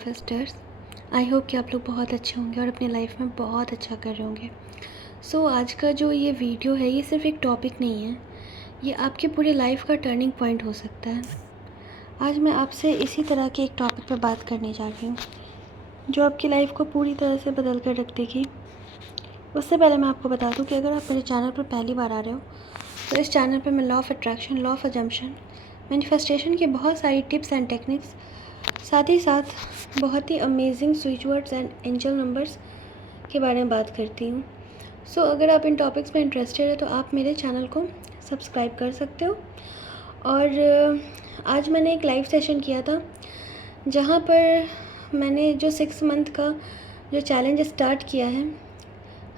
फर्स्टर्स, I hope कि आप लोग बहुत अच्छे होंगे और अपनी लाइफ में बहुत अच्छा कर रहे होंगे। आज का जो ये वीडियो है ये सिर्फ एक टॉपिक नहीं है, ये आपकी पूरी लाइफ का टर्निंग पॉइंट हो सकता है। आज मैं आपसे इसी तरह के एक टॉपिक पर बात करने जा रही हूँ जो आपकी लाइफ को पूरी तरह से बदल कर रख देगी। उससे पहले मैं आपको बता दूँ कि अगर आप मेरे चैनल पर पहली बार आ रहे हो तो इस चैनल पर मैं law of attraction, law of assumption, manifestation की बहुत सारी टिप्स एंड टेक्निक्स, साथ ही साथ बहुत ही amazing switch words and angel numbers के बारे में बात करती हूँ। अगर आप इन टॉपिक्स में इंटरेस्टेड है तो आप मेरे चैनल को सब्सक्राइब कर सकते हो। और आज मैंने एक लाइव सेशन किया था जहाँ पर मैंने जो 6 मंथ का जो चैलेंज स्टार्ट किया है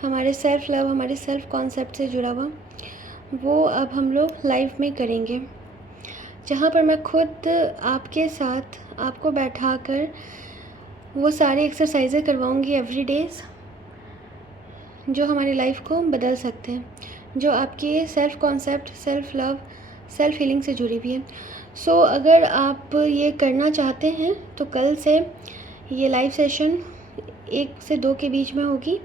हमारे सेल्फ लव, हमारे सेल्फ कॉन्सेप्ट से जुड़ा हुआ, वो अब हम लोग लाइव में करेंगे, जहाँ पर मैं खुद आपके साथ आपको बैठाकर वो सारे एक्सरसाइजें करवाऊँगी एवरी डेज़ जो हमारी लाइफ को बदल सकते हैं, जो आपके self concept, self love, self healing से जुड़ी हुई है। अगर आप ये करना चाहते हैं तो कल से ये लाइव सेशन 1 से 2 के बीच में होगी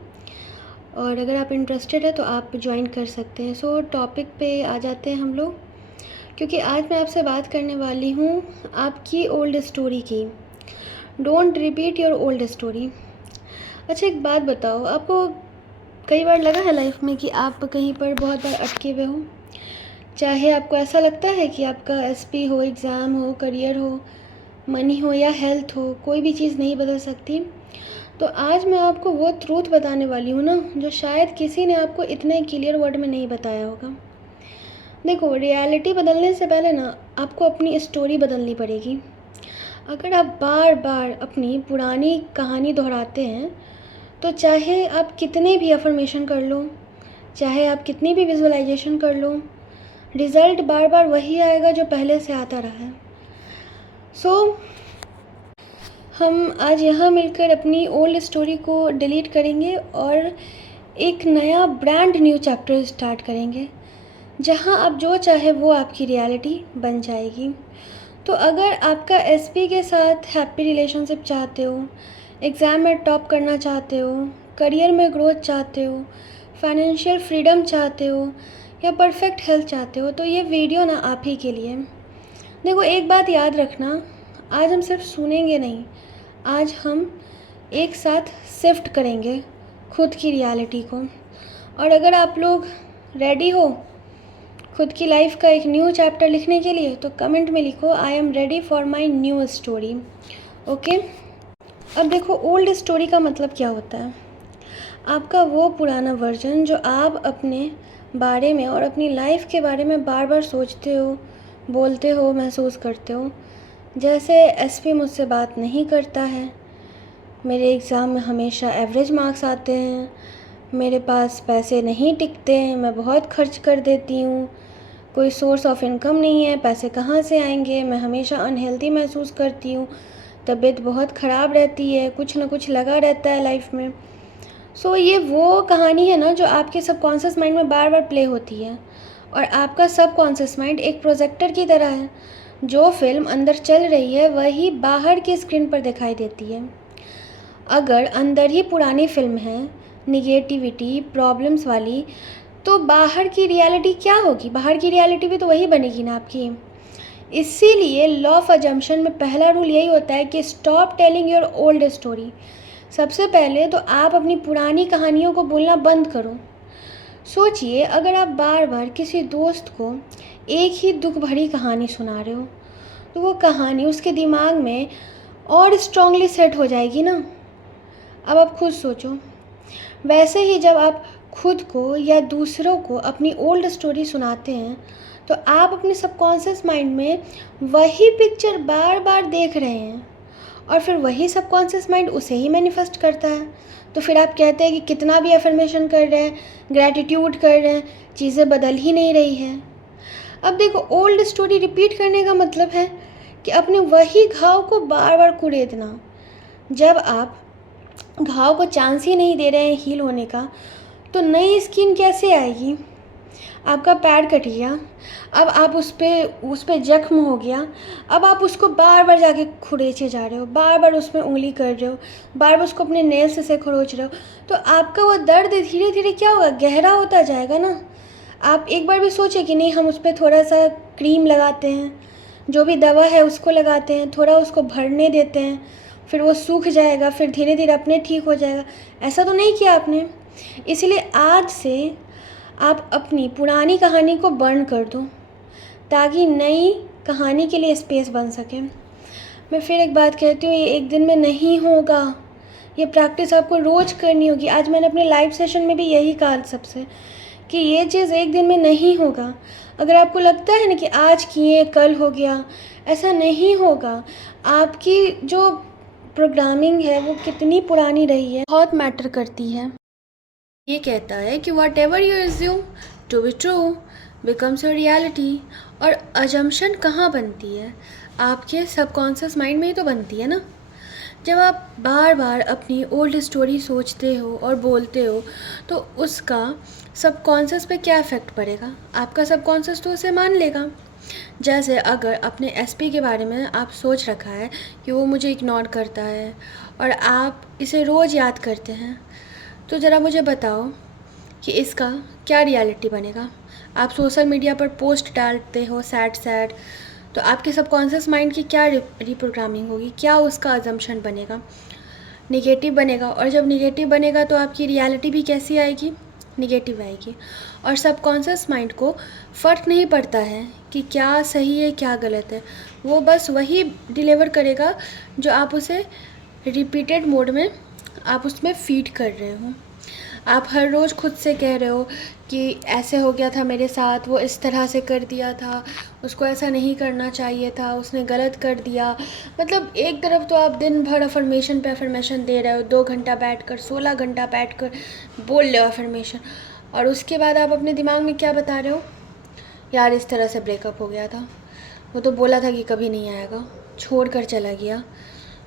और अगर आप इंटरेस्टेड है तो आप ज्वाइन कर सकते हैं। टॉपिक पे आ जाते हैं हम लोग, क्योंकि आज मैं आपसे बात करने वाली हूँ आपकी ओल्ड स्टोरी की। Don't repeat your old story. अच्छा, एक बात बताओ, आपको कई बार लगा है लाइफ में कि आप कहीं पर बहुत बार अटके हुए हो? चाहे आपको ऐसा लगता है कि आपका एसपी हो, एग्ज़ाम हो, करियर हो, मनी हो या हेल्थ हो, कोई भी चीज़ नहीं बदल सकती, तो आज मैं आपको वो ट्रूथ बताने वाली हूँ ना जो शायद किसी ने आपको इतने क्लियर वर्ड में नहीं बताया होगा। देखो, रियलिटी बदलने से पहले ना आपको अपनी स्टोरी बदलनी पड़ेगी। अगर आप बार बार अपनी पुरानी कहानी दोहराते हैं तो चाहे आप कितने भी अफर्मेशन कर लो, चाहे आप कितनी भी विजुअलाइजेशन कर लो, रिज़ल्ट बार बार वही आएगा जो पहले से आता रहा है। हम आज यहाँ मिलकर अपनी ओल्ड स्टोरी को डिलीट करेंगे और एक नया ब्रांड न्यू चैप्टर स्टार्ट करेंगे, जहाँ आप जो चाहे वो आपकी रियलिटी बन जाएगी। तो अगर आपका एसपी के साथ हैप्पी रिलेशनशिप चाहते हो, एग्ज़ाम में टॉप करना चाहते हो, करियर में ग्रोथ चाहते हो, फाइनेंशियल फ्रीडम चाहते हो या परफेक्ट हेल्थ चाहते हो, तो ये वीडियो ना आप ही के लिए। देखो, एक बात याद रखना, आज हम सिर्फ सुनेंगे नहीं, आज हम एक साथ शिफ्ट करेंगे खुद की रियलिटी को। और अगर आप लोग रेडी हो खुद की लाइफ का एक न्यू चैप्टर लिखने के लिए तो कमेंट में लिखो, I am ready for my new story. Okay, अब देखो, ओल्ड स्टोरी का मतलब क्या होता है? आपका वो पुराना वर्जन जो आप अपने बारे में और अपनी लाइफ के बारे में बार बार सोचते हो, बोलते हो, महसूस करते हो। जैसे एसपी मुझसे बात नहीं करता है, मेरे एग्ज़ाम में हमेशा एवरेज मार्क्स आते हैं, मेरे पास पैसे नहीं टिकते हैं, मैं बहुत खर्च कर देती हूँ, कोई सोर्स ऑफ इनकम नहीं है, पैसे कहाँ से आएंगे, मैं हमेशा अनहेल्दी महसूस करती हूँ, तबीयत बहुत ख़राब रहती है, कुछ ना कुछ लगा रहता है लाइफ में। ये वो कहानी है ना जो आपके सबकॉन्शियस माइंड में बार बार प्ले होती है, और आपका सबकॉन्शियस माइंड एक प्रोजेक्टर की तरह है। जो फिल्म अंदर चल रही है वही बाहर की स्क्रीन पर दिखाई देती है। अगर अंदर ही पुरानी फिल्म है, निगेटिविटी, प्रॉब्लम्स वाली, तो बाहर की रियलिटी क्या होगी? बाहर की रियलिटी भी तो वही बनेगी ना आपकी। इसीलिए लॉ ऑफ अजम्पशन में पहला रूल यही होता है कि stop telling your old story. सबसे पहले तो आप अपनी पुरानी कहानियों को बोलना बंद करो। सोचिए, अगर आप बार बार किसी दोस्त को एक ही दुख भरी कहानी सुना रहे हो तो वो कहानी उसके दिमाग में और स्ट्रांगली सेट हो जाएगी ना। अब आप खुद सोचो, वैसे ही जब आप खुद को या दूसरों को अपनी ओल्ड स्टोरी सुनाते हैं तो आप अपने सबकॉन्शियस माइंड में वही पिक्चर बार बार देख रहे हैं और फिर वही सबकॉन्शियस माइंड उसे ही मैनिफेस्ट करता है। तो फिर आप कहते हैं कि कितना भी अफर्मेशन कर रहे हैं, ग्रैटिट्यूड कर रहे हैं, चीज़ें बदल ही नहीं रही हैं। अब देखो, ओल्ड स्टोरी रिपीट करने का मतलब है कि अपने वही घाव को बार बार कुरेदना। जब आप घाव को चांस ही नहीं दे रहे हैं हील होने का, तो नई स्किन कैसे आएगी? आपका पैर कट गया, अब आप उस पे ज़ख्म हो गया, अब आप उसको बार बार जाके खुरेचे जा रहे हो, बार बार उसमें उंगली कर रहे हो, बार बार उसको अपने नेल से खरोच रहे हो, तो आपका वो दर्द धीरे धीरे क्या होगा, गहरा होता जाएगा ना। आप एक बार भी सोचे कि नहीं, हम उस पर थोड़ा सा क्रीम लगाते हैं, जो भी दवा है उसको लगाते हैं, थोड़ा उसको भरने देते हैं, फिर वो सूख जाएगा, फिर धीरे धीरे अपने ठीक हो जाएगा। ऐसा तो नहीं किया आपने। इसलिए आज से आप अपनी पुरानी कहानी को बर्न कर दो, ताकि नई कहानी के लिए स्पेस बन सके। मैं फिर एक बात कहती हूँ, ये एक दिन में नहीं होगा, ये प्रैक्टिस आपको रोज़ करनी होगी। आज मैंने अपने लाइव सेशन में भी यही कहा सबसे, कि ये चीज़ एक दिन में नहीं होगा। अगर आपको लगता है ना कि आज किए कल हो गया, ऐसा नहीं होगा। आपकी जो प्रोग्रामिंग है वो कितनी पुरानी रही है, बहुत मैटर करती है। ये कहता है कि whatever you assume to be true becomes your reality. और अजम्पशन कहाँ बनती है? आपके सबकॉन्शियस माइंड में ही तो बनती है ना। जब आप बार बार अपनी ओल्ड स्टोरी सोचते हो और बोलते हो, तो उसका सबकॉन्शियस पे क्या इफ़ेक्ट पड़ेगा? आपका सबकॉन्शियस तो उसे मान लेगा। जैसे अगर अपने एसपी के बारे में आप सोच रखा है कि वो मुझे इग्नोर करता है और आप इसे रोज़ याद करते हैं, तो ज़रा मुझे बताओ कि इसका क्या रियलिटी बनेगा। आप सोशल मीडिया पर पोस्ट डालते हो सैड, तो आपके सबकॉन्शियस माइंड की क्या रिप्रोग्रामिंग होगी, क्या उसका अजम्पशन बनेगा? निगेटिव बनेगा। और जब निगेटिव बनेगा तो आपकी रियलिटी भी कैसी आएगी? निगेटिव आएगी। और सबकॉन्शियस माइंड को फ़र्क नहीं पड़ता है कि क्या सही है क्या गलत है, वो बस वही डिलीवर करेगा जो आप उसे रिपीटेड मोड में आप उसमें फीड कर रहे हो। आप हर रोज़ खुद से कह रहे हो कि ऐसे हो गया था मेरे साथ, वो इस तरह से कर दिया था, उसको ऐसा नहीं करना चाहिए था, उसने गलत कर दिया। मतलब एक तरफ तो आप दिन भर अफर्मेशन पे अफर्मेशन दे रहे हो, 2 घंटा बैठकर 16 घंटा बैठकर बोल रहे हो अफर्मेशन, और उसके बाद आप अपने दिमाग में क्या बता रहे हो? यार इस तरह से ब्रेकअप हो गया था, वो तो बोला था कि कभी नहीं आएगा, छोड़ कर चला गया,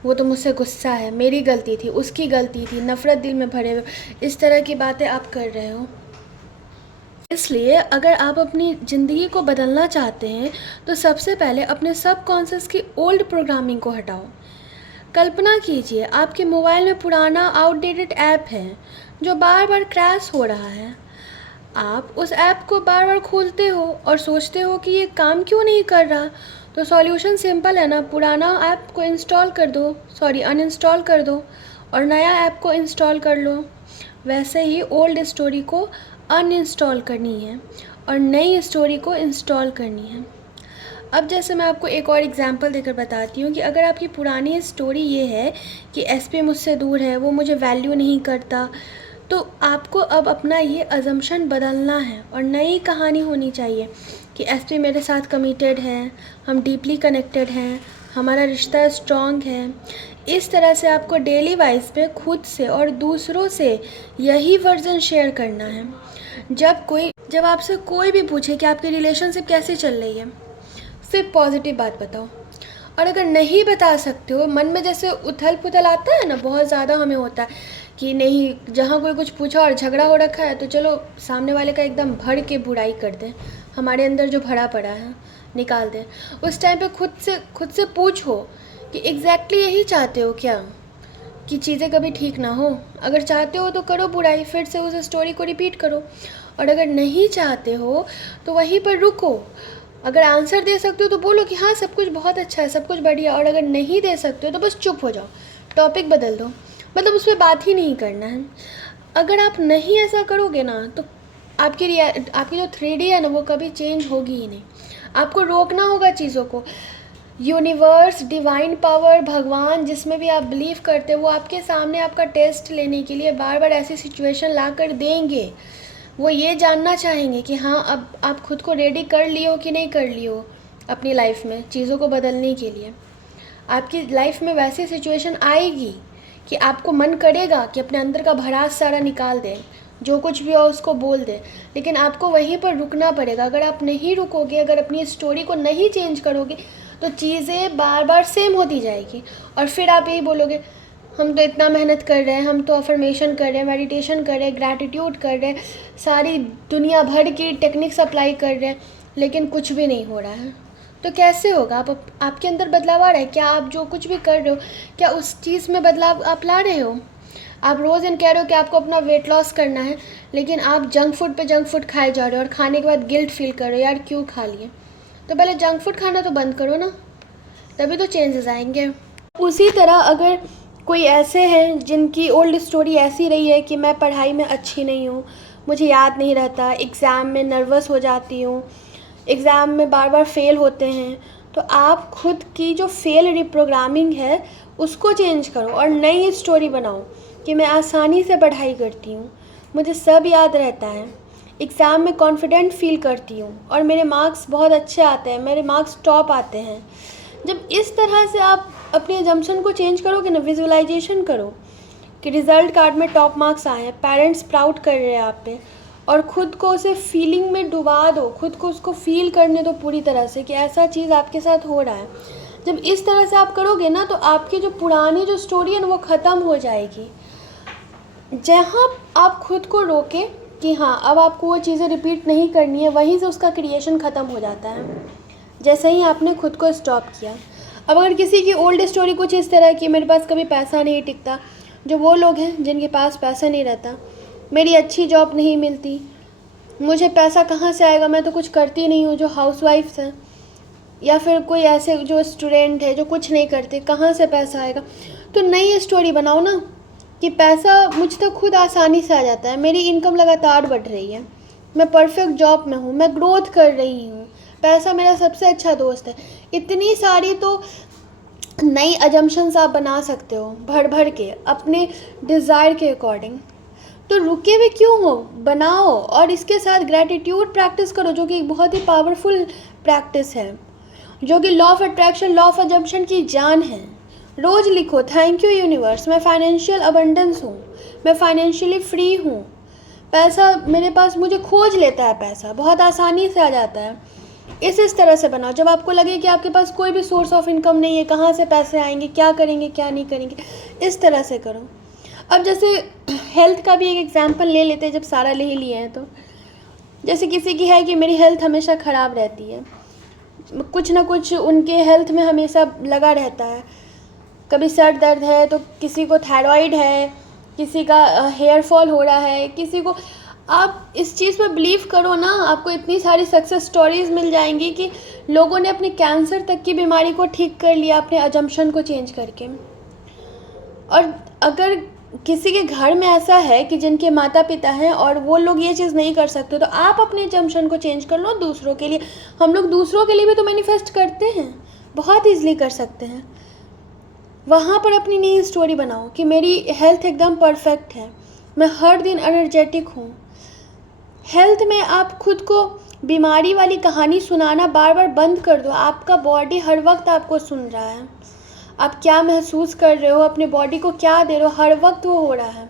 वो तो मुझसे गुस्सा है, मेरी गलती थी, उसकी गलती थी, नफ़रत दिल में भरे हुए, इस तरह की बातें आप कर रहे हो। इसलिए अगर आप अपनी ज़िंदगी को बदलना चाहते हैं, तो सबसे पहले अपने सबकॉन्शियस की ओल्ड प्रोग्रामिंग को हटाओ। कल्पना कीजिए आपके मोबाइल में पुराना आउटडेटेड ऐप है जो बार बार क्रैश हो रहा है। आप उस ऐप को बार बार खोलते हो और सोचते हो कि ये काम क्यों नहीं कर रहा। तो सॉल्यूशन सिंपल है ना, पुराना ऐप को अनइंस्टॉल कर दो और नया ऐप को इंस्टॉल कर लो। वैसे ही ओल्ड स्टोरी को अनइंस्टॉल करनी है और नई स्टोरी को इंस्टॉल करनी है। अब जैसे मैं आपको एक और एग्जांपल देकर बताती हूँ कि अगर आपकी पुरानी स्टोरी ये है कि एसपी मुझसे दूर है, वो मुझे वैल्यू नहीं करता, तो आपको अब अपना ये अजम्पशन बदलना है और नई कहानी होनी चाहिए कि एसपी मेरे साथ कमिटेड है, हम डीपली कनेक्टेड हैं, हमारा रिश्ता स्ट्रॉन्ग है। इस तरह से आपको डेली वाइज पे खुद से और दूसरों से यही वर्जन शेयर करना है। जब आपसे कोई भी पूछे कि आपकी रिलेशनशिप कैसी चल रही है, सिर्फ पॉजिटिव बात बताओ। और अगर नहीं बता सकते हो, मन में जैसे उथल पुथल आता है ना, बहुत ज़्यादा हमें होता है कि नहीं, जहाँ कोई कुछ पूछा और झगड़ा हो रखा है तो चलो सामने वाले का एकदम भर के बुराई कर दें, हमारे अंदर जो भरा पड़ा है निकाल दें। उस टाइम पे खुद से पूछो कि एग्जैक्टली यही चाहते हो क्या, कि चीज़ें कभी ठीक ना हो? अगर चाहते हो तो करो बुराई, फिर से उस स्टोरी को रिपीट करो। और अगर नहीं चाहते हो तो वहीं पर रुको। अगर आंसर दे सकते हो तो बोलो कि हाँ सब कुछ बहुत अच्छा है, सब कुछ बढ़िया। और अगर नहीं दे सकते हो तो बस चुप हो जाओ, टॉपिक बदल दो, मतलब उस पर बात ही नहीं करना है। अगर आप नहीं ऐसा करोगे ना, तो आपकी जो 3D है ना, वो कभी चेंज होगी ही नहीं। आपको रोकना होगा चीज़ों को। यूनिवर्स, डिवाइन पावर, भगवान, जिसमें भी आप बिलीव करते हो, वो आपके सामने आपका टेस्ट लेने के लिए बार बार ऐसी सिचुएशन ला कर देंगे। वो ये जानना चाहेंगे कि हाँ अब आप खुद को रेडी कर लियो कि नहीं कर लियो अपनी लाइफ में चीज़ों को बदलने के लिए। आपकी लाइफ में वैसी सिचुएशन आएगी कि आपको मन करेगा कि अपने अंदर का भड़ास सारा निकाल दें, जो कुछ भी हो उसको बोल दें, लेकिन आपको वहीं पर रुकना पड़ेगा। अगर आप नहीं रुकोगे, अगर अपनी स्टोरी को नहीं चेंज करोगे, तो चीज़ें बार बार सेम होती जाएगी और फिर आप यही बोलोगे हम तो इतना मेहनत कर रहे हैं, हम तो अफर्मेशन कर रहे हैं, मेडिटेशन कर रहे हैं, ग्रैटिट्यूड कर रहे हैं, सारी दुनिया भर की टेक्निक्स अप्लाई कर रहे हैं, लेकिन कुछ भी नहीं हो रहा है। तो कैसे होगा? आपके अंदर बदलाव आ रहा है क्या? आप जो कुछ भी कर रहे हो, क्या उस चीज़ में बदलाव आप ला रहे हो? आप रोज़ इन कह रहे हो कि आपको अपना वेट लॉस करना है, लेकिन आप जंक फूड पे जंक फूड खाए जा रहे हो और खाने के बाद गिल्ट फील कर रहे हो, यार क्यों खा लिए? तो पहले जंक फूड खाना तो बंद करो ना, तभी तो चेंजेस आएंगे। उसी तरह अगर कोई ऐसे हैं जिनकी ओल्ड स्टोरी ऐसी रही है कि मैं पढ़ाई में अच्छी नहीं हूँ, मुझे याद नहीं रहता, एग्ज़ाम में नर्वस हो जाती हूँ, एग्ज़ाम में बार बार फेल होते हैं, तो आप खुद की जो फेल रिप्रोग्रामिंग है उसको चेंज करो और नई स्टोरी बनाओ कि मैं आसानी से पढ़ाई करती हूँ, मुझे सब याद रहता है, एग्ज़ाम में कॉन्फिडेंट फील करती हूँ और मेरे मार्क्स बहुत अच्छे आते हैं, मेरे मार्क्स टॉप आते हैं। जब इस तरह से आप अपने अजम्पशन को चेंज करोगे ना, विजुअलाइजेशन करो कि रिज़ल्ट कार्ड में टॉप मार्क्स आए हैं, पेरेंट्स प्राउड कर रहे हैं आप पे, और ख़ुद को उसे फीलिंग में डुबा दो, खुद को उसको फील करने दो पूरी तरह से कि ऐसा चीज़ आपके साथ हो रहा है। जब इस तरह से आप करोगे ना, तो आपकी जो पुरानी जो स्टोरी है ना वो ख़त्म हो जाएगी। जहाँ आप खुद को रोके कि हाँ अब आपको वो चीज़ें रिपीट नहीं करनी है, वहीं से उसका क्रिएशन ख़त्म हो जाता है, जैसे ही आपने खुद को स्टॉप किया। अब अगर किसी की ओल्ड स्टोरी कुछ इस तरह की, मेरे पास कभी पैसा नहीं टिकता, जो वो लोग हैं जिनके पास पैसा नहीं रहता, मेरी अच्छी जॉब नहीं मिलती, मुझे पैसा कहाँ से आएगा, मैं तो कुछ करती नहीं हूँ, जो हाउसवाइफ्स हैं, या फिर कोई ऐसे जो स्टूडेंट है जो कुछ नहीं करते, कहाँ से पैसा आएगा? तो नई स्टोरी बनाओ ना कि पैसा मुझ तक खुद आसानी से आ जाता है, मेरी इनकम लगातार बढ़ रही है, मैं परफेक्ट जॉब में हूँ, मैं ग्रोथ कर रही हूँ, पैसा मेरा सबसे अच्छा दोस्त है। इतनी सारी तो नई अजम्पशंस आप बना सकते हो भर भर के अपने डिज़ायर के अकॉर्डिंग। तो रुके हुए क्यों हो? बनाओ, और इसके साथ ग्रैटिट्यूड प्रैक्टिस करो, जो कि एक बहुत ही पावरफुल प्रैक्टिस है, जो कि law of attraction, law of assumption की जान है। रोज़ लिखो, थैंक यू यूनिवर्स, मैं फाइनेंशियल अबंडेंस हूँ, मैं फाइनेंशियली फ्री हूँ, पैसा मेरे पास मुझे खोज लेता है, पैसा बहुत आसानी से आ जाता है। इस तरह से बनाओ। जब आपको लगे कि आपके पास कोई भी सोर्स ऑफ इनकम नहीं है, कहाँ से पैसे आएंगे, क्या करेंगे क्या नहीं करेंगे, इस तरह से करो। अब जैसे हेल्थ का भी एक एग्जांपल ले लेते हैं, जब सारा ले ही लिए हैं तो। जैसे किसी की है कि मेरी हेल्थ हमेशा ख़राब रहती है, कुछ ना कुछ उनके हेल्थ में हमेशा लगा रहता है, कभी सर दर्द है तो किसी को थायराइड है, किसी का हेयर फॉल हो रहा है, किसी को। आप इस चीज़ पर बिलीव करो ना, आपको इतनी सारी सक्सेस स्टोरीज़ मिल जाएंगी कि लोगों ने अपने कैंसर तक की बीमारी को ठीक कर लिया अपने अजम्पशन को चेंज करके। और अगर किसी के घर में ऐसा है कि जिनके माता पिता हैं और वो लोग ये चीज़ नहीं कर सकते, तो आप अपने अजम्पशन को चेंज कर लो दूसरों के लिए। हम लोग दूसरों के लिए भी तो मैनिफेस्ट करते हैं, बहुत ईजिली कर सकते हैं। वहाँ पर अपनी नई स्टोरी बनाओ कि मेरी हेल्थ एकदम परफेक्ट है, मैं हर दिन एनर्जेटिक हूँ। हेल्थ में आप खुद को बीमारी वाली कहानी सुनाना बार बार बंद कर दो। आपका बॉडी हर वक्त आपको सुन रहा है, आप क्या महसूस कर रहे हो, अपने बॉडी को क्या दे रहे हो, हर वक्त वो हो रहा है।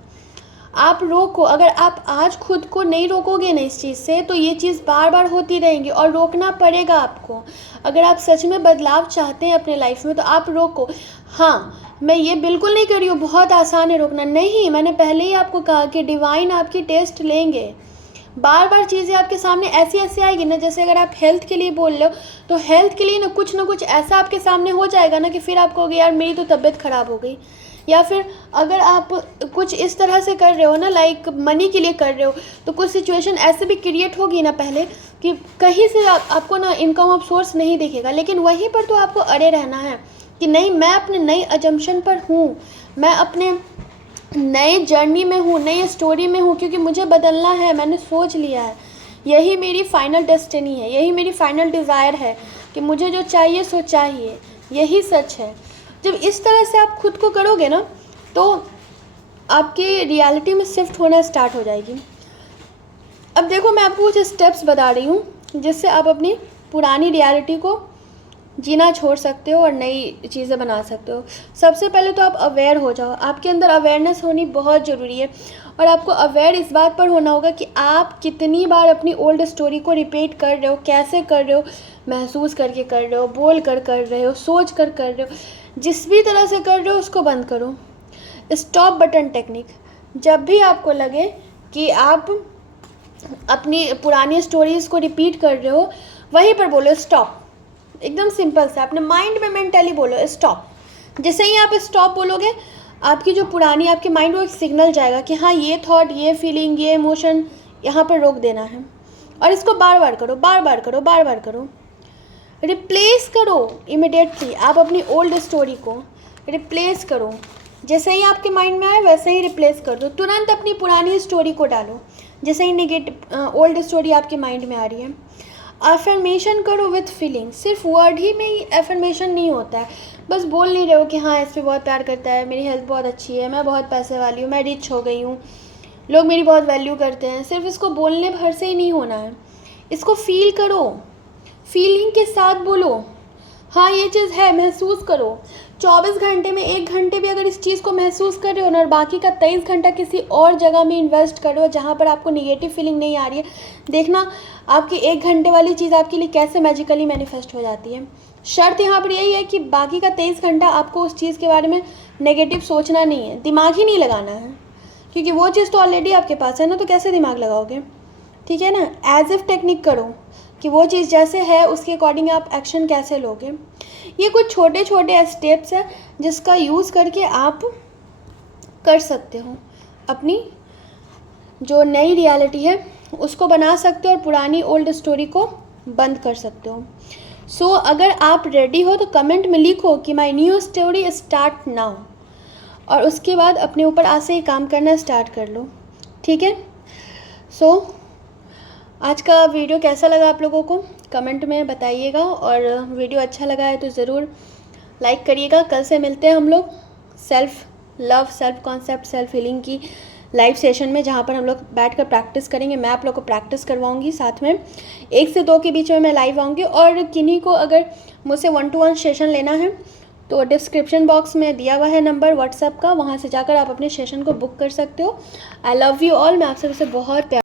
आप रोको, अगर आप आज खुद को नहीं रोकोगे ना इस चीज़ से, तो ये चीज़ बार बार होती रहेंगी और रोकना पड़ेगा आपको। अगर आप सच में बदलाव चाहते हैं अपने लाइफ में, तो आप रोको। हाँ, मैं ये बिल्कुल नहीं कर रही हूँ बहुत आसान है रोकना, नहीं, मैंने पहले ही आपको कहा कि डिवाइन आपकी टेस्ट लेंगे। बार बार चीज़ें आपके सामने ऐसी ऐसी आएगी ना, जैसे अगर आप हेल्थ के लिए बोल रहे हो, तो हेल्थ के लिए ना कुछ ऐसा आपके सामने हो जाएगा ना कि फिर आप कहोगे यार मेरी तो तबीयत ख़राब हो गई। या फिर अगर आप कुछ इस तरह से कर रहे हो ना, लाइक मनी के लिए कर रहे हो, तो कुछ सिचुएशन ऐसे भी क्रिएट होगी ना पहले कि कहीं से आपको ना इनकम ऑफ सोर्स नहीं दिखेगा, लेकिन वहीं पर तो आपको अड़े रहना है कि नहीं, मैं अपने नई अजम्पशन पर हूँ, मैं अपने नए जर्नी में हूँ, नई स्टोरी में हूँ, क्योंकि मुझे बदलना है, मैंने सोच लिया है, यही मेरी फाइनल डेस्टिनी है, यही मेरी फाइनल डिज़ायर है कि मुझे जो चाहिए सो चाहिए, यही सच है। जब इस तरह से आप खुद को करोगे ना, तो आपकी रियलिटी में शिफ्ट होना स्टार्ट हो जाएगी। अब देखो, मैं आपको कुछ स्टेप्स बता रही हूँ जिससे आप अपनी पुरानी रियलिटी को जीना छोड़ सकते हो और नई चीज़ें बना सकते हो। सबसे पहले तो आप अवेयर हो जाओ, आपके अंदर अवेयरनेस होनी बहुत ज़रूरी है। और आपको अवेयर इस बात पर होना होगा कि आप कितनी बार अपनी ओल्ड स्टोरी को रिपीट कर रहे हो, कैसे कर रहे हो, महसूस करके कर रहे हो, बोल कर रहे हो, सोच कर रहे हो, जिस भी तरह से कर रहे हो उसको बंद करो। स्टॉप बटन टेक्निक, जब भी आपको लगे कि आप अपनी पुरानी स्टोरीज़ को रिपीट कर रहे हो, वहीं पर बोलो स्टॉप। एकदम सिंपल सा अपने माइंड में मेंटली बोलो स्टॉप। जैसे ही आप स्टॉप बोलोगे, आपकी जो पुरानी आपके माइंड को एक सिग्नल जाएगा कि हाँ ये थॉट, ये फीलिंग, ये इमोशन यहाँ पर रोक देना है। और इसको बार बार करो, बार बार करो, बार बार करो। रिप्लेस करो इमिडिएटली, आप अपनी ओल्ड स्टोरी को रिप्लेस करो। जैसे ही आपके माइंड में आए वैसे ही रिप्लेस कर दो। तुरंत अपनी पुरानी स्टोरी को डालो जैसे ही नेगेटिव ओल्ड स्टोरी आपके माइंड में आ रही है। अफर्मेशन करो विथ फीलिंग। सिर्फ वर्ड ही में ही अफर्मेशन नहीं होता है, बस बोल नहीं रहे हो कि हाँ इस पर बहुत प्यार करता है, मेरी हेल्थ बहुत अच्छी है, मैं बहुत पैसे वाली हूँ, मैं रिच हो गई हूँ, लोग मेरी बहुत वैल्यू करते हैं। सिर्फ इसको बोलने भर से ही नहीं होना है, इसको फील करो, फीलिंग के साथ बोलो। हाँ ये चीज़ है, महसूस करो। 24 घंटे में 1 घंटे भी अगर इस चीज़ को महसूस कर रहे हो ना, और बाकी का 23 घंटा किसी और जगह में इन्वेस्ट करो जहाँ पर आपको निगेटिव फीलिंग नहीं आ रही है, देखना आपकी 1 घंटे वाली चीज़ आपके लिए कैसे मैजिकली मैनिफेस्ट हो जाती है। शर्त यहाँ पर यही है कि बाकी का 23 घंटा आपको उस चीज़ के बारे में नेगेटिव सोचना नहीं है, दिमाग ही नहीं लगाना है, क्योंकि वो चीज़ तो ऑलरेडी आपके पास है ना, तो कैसे दिमाग लगाओगे। ठीक है ना। एज इफ टेक्निक करो कि वो चीज़ जैसे है उसके अकॉर्डिंग आप एक्शन कैसे लोगे। ये कुछ छोटे छोटे स्टेप्स हैं जिसका यूज़ करके आप कर सकते हो, अपनी जो नई रियलिटी है उसको बना सकते हो और पुरानी ओल्ड स्टोरी को बंद कर सकते हो। सो अगर आप रेडी हो तो कमेंट में लिखो कि my new story start now, और उसके बाद अपने ऊपर आज से ही काम करना स्टार्ट कर लो। ठीक है। सो आज का वीडियो कैसा लगा आप लोगों को कमेंट में बताइएगा, और वीडियो अच्छा लगा है तो ज़रूर लाइक करिएगा। कल से मिलते हैं हम लोग self love, self concept, self healing की लाइव सेशन में, जहाँ पर हम लोग बैठकर प्रैक्टिस करेंगे। मैं आप लोग को प्रैक्टिस करवाऊंगी, साथ में 1 से 2 के बीच में मैं लाइव आऊँगी। और किन्हीं को अगर मुझसे 1-to-1 सेशन लेना है तो डिस्क्रिप्शन बॉक्स में दिया हुआ है नंबर व्हाट्सएप का, वहाँ से जाकर आप अपने सेशन को बुक कर सकते हो। I love you all. मैं आप सबसे बहुत प्यार